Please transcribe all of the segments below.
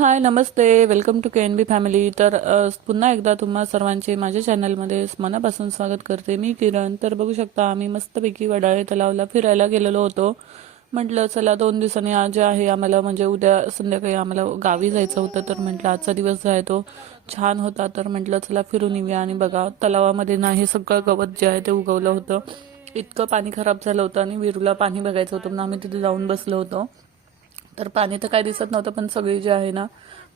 हाय नमस्ते, welcome to KNB family. तर पुन्हा एकदा तुम्हा सर्वांचे माझ्या चॅनलमध्ये मनापासून स्वागत करते. मी किरण. तर बघू शकता आम्ही मस्तपैकी वडाळे तलावला फिरायला गेलेलो होतो. म्हटलं चला 2 दिवसांनी आज आहे आम्हाला, म्हणजे उद्या संध्याकाळी आम्हाला गावी जायचं होतं. तर म्हटलं आजचा दिवस जो आहे तो छान होता, तर म्हटलं चला फिरून येऊया. आणि बघा तलावामध्ये ना हे सगळं गवत जे आहे ते उगवलं होतं. इतकं पाणी खराब झालं होतं आणि विरूला पाणी बघायचं होतं म्हणून आम्ही तिथे जाऊन बसलो होतो. तर पाणी तर काय दिसत नव्हतं, पण सगळी जे आहे ना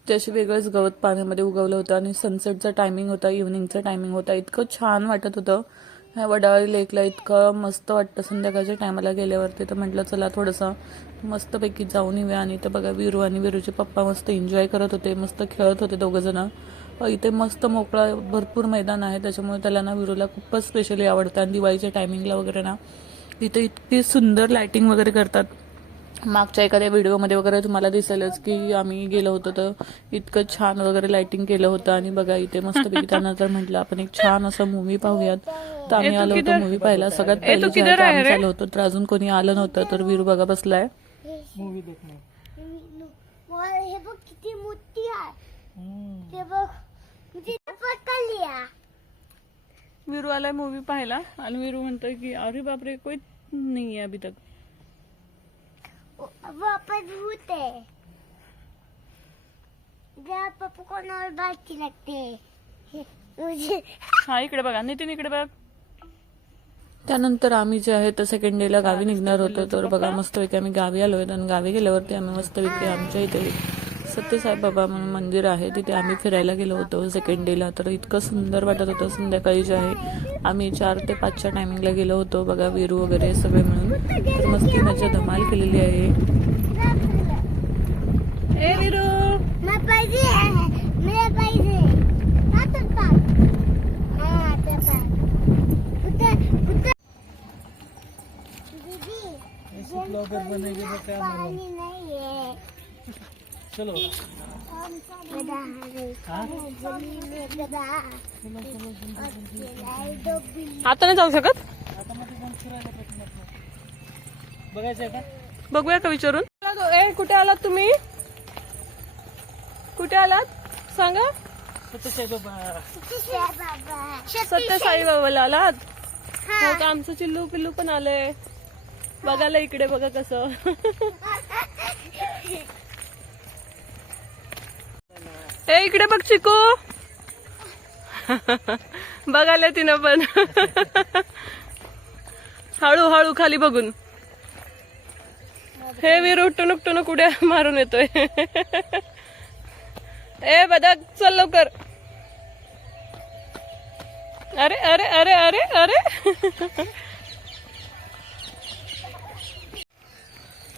ते अशी वेगळंच गवत पाण्यामध्ये उगवलं होतं. आणि सनसेटचा टायमिंग होता, इव्हनिंगचा टायमिंग होता. इतकं छान वाटत होतं ह्या वडाळी लेकला. इतकं मस्त वाटतं संध्याकाळच्या टायमाला गेल्यावरती. तर म्हटलं चला थोडंसं मस्तपैकी जाऊन येऊया. आणि तर बघा विरू आणि विरूचे पप्पा मस्त एन्जॉय करत होते, मस्त खेळत होते दोघंजणं. इथे मस्त मोकळा भरपूर मैदान आहे, त्याच्यामुळे त्याला ना विरूला खूपच स्पेशली आवडतं. आणि दिवाळीच्या टायमिंगला वगैरे ना इथे इतकी सुंदर लायटिंग वगैरे करतात. मागच्या एखाद्या व्हिडिओमध्ये वगैरे तुम्हाला दिसेलच की आम्ही गेलो होतो, तर इतकं छान वगैरे लाइटिंग केलं होतं. आणि बघा इथे मस्तपैकी त्यानंतर म्हटलं आपण एक छान असं मूवी पाहूयात. तर आम्ही आलो होतो मूवी पाहायला. सगळ्यात पहिले जे आहे ते आम्ही आलो होतो, तर अजून कोणी आलं नव्हतं. तर वीरू बघा बसलाय मूवी देखणे. हे बघ किती मोठी आहे. ते बघ किती पकडली आहे. वीरू आलाय मूवी पाहायला आणि वीरू म्हणतोय की अरे बापरे कोई नाही आहे अभी तक. वापस भूत है. जब पॉपकॉर्न और बात लगते मुझे. हा इकडे बघा, नितीन इकडे बघ. त्यानंतर आम्ही जे आहे तर सेकंड डेला गावी निघणार होतो. तर बघा मस्तपैकी आम्ही गावी आलोय. आणि गावी गेल्यावरती आम्ही मस्तपैकी आमच्या इथे सत्यसाई बाबा म्हणून मंदिर आहे, तिथे आम्ही फिरायला गेलो होतो सेकंड डेला. तर इतकं सुंदर वाटत होतं. संध्याकाळी जे आहे आम्ही 4 ते 5च्या टायमिंगला गेलो होतो. बघा विरू वगैरे सगळे मिळून. तर मस्ती मजा धमाल केलेली आहे. ए विरू मैं पाहिजे मला पाहिजे. पानी नहीं है. चलो आता नाही जाऊ शकत. बघायचं का? बघूया का विचारून. ए कुठे आलात तुम्ही? कुठे आलात सांगा. सत्यसाई बाबाला आलात. हो का? आमचं चिल्लू पिल्लू पण आलंय बघायला. इकडे बघा कसं. ए इकडे बघ चिकू. बघायला तिनं पण. हळूहळू खाली बघून. हे विरू टुनुक टुनुक उड्या मारून येतोय. ए बदक चल लवकर. अरे अरे अरे अरे अरे.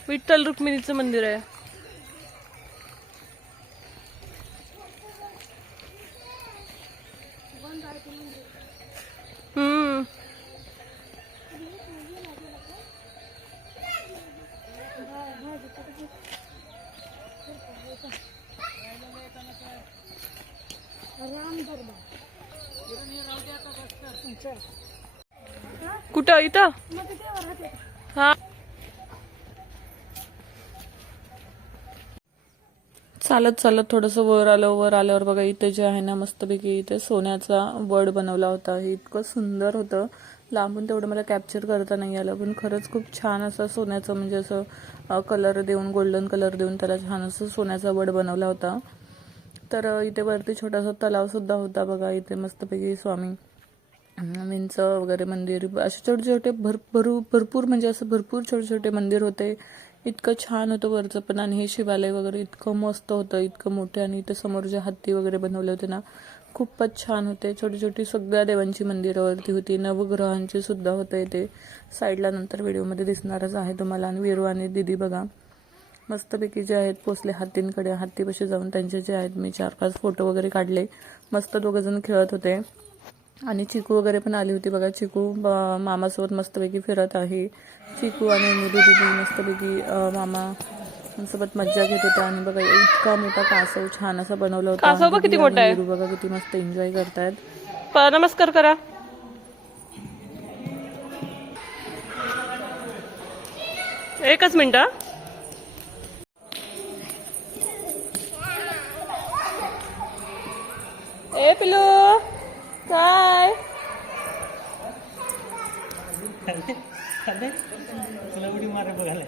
विठ्ठल रुक्मिणीचं मंदिर आहे. कुठं इथं? हा चालत चालत थोडंसं वर आलं. वर आल्यावर बघा इथे जे आहे ना मस्तपैकी इथे सोन्याचा वड बनवला होता. हे इतकं सुंदर होतं. लांबून तेवढं मला कॅप्चर करता नाही आलं, पण खरंच खूप छान असं सोन्याचं, म्हणजे असं कलर देऊन, गोल्डन कलर देऊन त्याला छान असं सोन्याचा वड बनवला होता. तर इथे वरती छोटासा तलाव सुद्धा होता. बघा इथे मस्तपैकी स्वामींचं वगैरे मंदिर, असे छोटे छोटे भरपूर म्हणजे असं भरपूर छोटे छोटे मंदिर होते. इतकं छान होतं वरचं पण. आणि हे शिवालय वगैरे इतकं मस्त होतं, इतकं मोठे. आणि इथे समोर जे हत्ती वगैरे बनवले होते ना खूपच छान होते. छोटी छोटी सगळ्या देवांची मंदिरावरती होती. नवग्रहांची सुद्धा होते इथे. साईडला नंतर व्हिडिओमध्ये दिसणारच आहे तुम्हाला. आणि विरू आणि दीदी बघा मस्तपैकी जे आहेत पोचले हत्तींकडे. हत्तीपाशी जाऊन त्यांचे जे आहेत मी 4-5 फोटो वगैरे काढले. मस्त दोघंजण खेळत होते. आणि चिकू वगैरे पण आली होती. बघा चिकू मामासोबत मस्तपैकी फिरत आहे. चिकू आणि निधू दीदी मस्तपैकी मामा सोबत मज्जा घेत होत्या. आणि बघा इतका मोठा कासव छान असा बनवला होता. कासव बघ किती मोठा आहे. बघा किती मस्त एन्जॉय करतायत. नमस्कार करा. एकच मिनिट. तुला उडी मारे बघायला.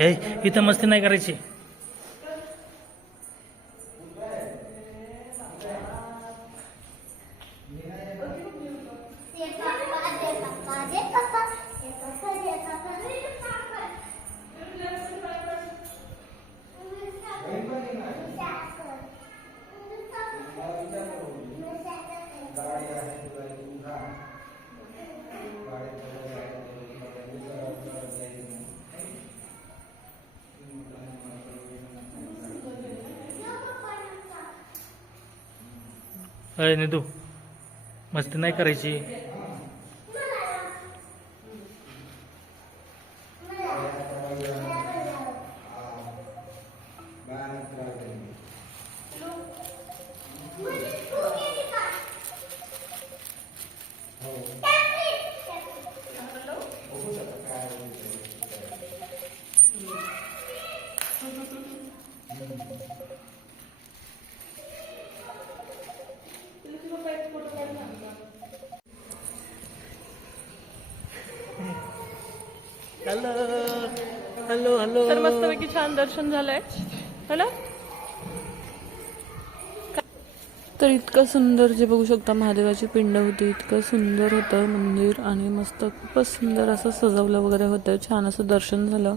हे इथं मस्ती नाही करायची. अरे निधू, मस्ती नाही करायची. Hello hello hello. तर मस्तपैकी छान दर्शन झालंय है ना. तर इतकं सुंदर, जे बघू शकता महादेवाची पिंड होती, इतकं सुंदर होतं मंदिर आणि मस्त खूपच सुंदर असं सजवलं वगैरे होतं. छान असं दर्शन झालं,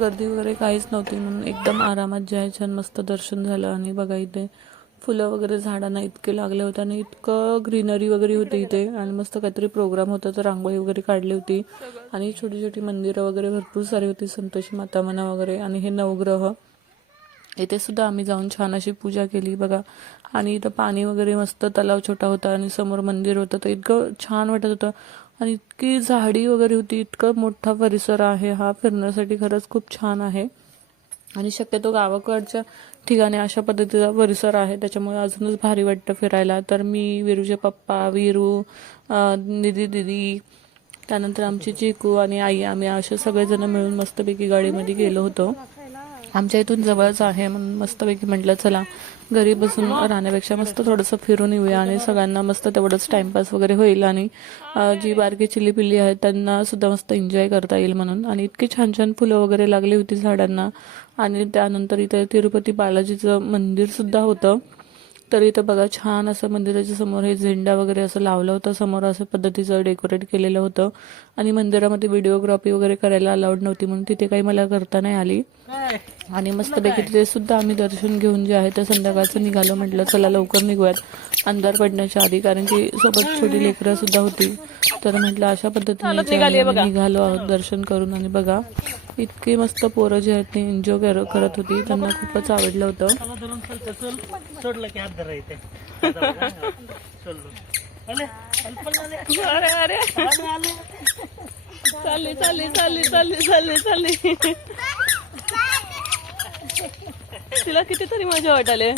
गर्दी वगैरे काहीच नव्हती म्हणून एकदम आरामात जे छान मस्त दर्शन झालं. आणि बघा इथे फुलं वगैरे झाडांना इतके लागले होते आणि इतकं ग्रीनरी वगैरे होती इथे. आणि मस्त काहीतरी प्रोग्राम होता तर रांगोळी वगैरे काढली होती आणि छोटी छोटी मंदिरं वगैरे भरपूर सारी होती, संतोषी माता म्हणा वगैरे. आणि हे नवग्रह इथे सुद्धा आम्ही जाऊन छान अशी पूजा केली बघा. आणि इथं पाणी वगैरे मस्त तलाव छोटा होता आणि समोर मंदिर होतं, तर इतकं छान वाटत होतं. आणि इतकी झाडी वगैरे होती, इतकं मोठा परिसर आहे हा, फिरण्यासाठी खरंच खूप छान आहे. आणि शक्यतो गावाकडच्या ठिकाणी अशा पद्धतीचा परिसर आहे, त्याच्यामुळे अजूनच भारी वाटतं फिरायला. तर मी, वीरूचे पप्पा, वीरू, निधी दिदी, त्यानंतर आमची चिकू आणि आई, आम्ही असे सगळेजण मिळून मस्तपैकी गाडीमध्ये गेलो होतो. आमच्या इथून जवळच आहे म्हणून मस्तपैकी म्हटलं चला घरी बसून राहण्यापेक्षा मस्त थोडंसं फिरून येऊया आणि सगळ्यांना मस्त तेवढंच टाइमपास वगैरे होईल आणि जी बारकी चिली पिल्ली आहेत त्यांना सुद्धा मस्त एन्जॉय करता येईल म्हणून. आणि इतकी छान छान फुलं वगैरे लागली होती झाडांना. आणि त्यानंतर इथे तिरुपती बालाजीचं मंदिर सुद्धा होतं. तर इथं बघा छान असं मंदिराच्या समोर हे झेंडा वगैरे असं लावलं होतं, समोर असं पद्धतीचं डेकोरेट केलेलं होतं. आणि मंदिरामध्ये व्हिडिओग्राफी वगैरे करायला अलाउड नव्हती म्हणून तिथे काही मला करता नाही आली. आणि मस्तपैकी तिथे सुद्धा आम्ही दर्शन घेऊन जे आहे ते संध्याकाळचं निघालो. म्हटलं चला लवकर निघूयात अंधार पडण्याच्या आधी, कारण की सोबत छोटी लेकरं सुद्धा होती. तर म्हटलं अशा पद्धतीने निघालो आहोत दर्शन करून. आणि बघा इतके मस्त पोरं जे आहेत ते एन्जॉय करत होती, त्यांना खूपच आवडलं होतं. सोडलं की हात धरायचे. अरे अरे चालली चालली चालली चालली चालली चालली तिला कितीतरी मजा वाटाले.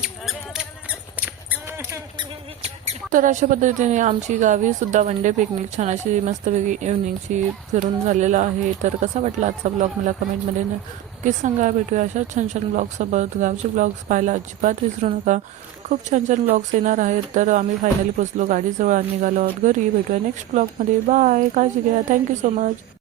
तर अशा पद्धतीने आमची गावी सुद्धा वन डे पिकनिक छान अशी मस्तपैकी इव्हनिंगची फिरून झालेला आहे. तर कसा वाटला आजचा ब्लॉग मला कमेंटमध्ये नक्कीच सांगा. भेटूया अशा छान छान ब्लॉगसोबत. गावचे ब्लॉग्स पाहायला अजिबात विसरू नका, खूप छान छान ब्लॉग्स येणार आहेत. तर आम्ही फायनली पोचलो गाडीजवळ आणि निघालो आहोत घरी. भेटूया नेक्स्ट ब्लॉगमध्ये. बाय, काळजी घ्या. Thank you so much.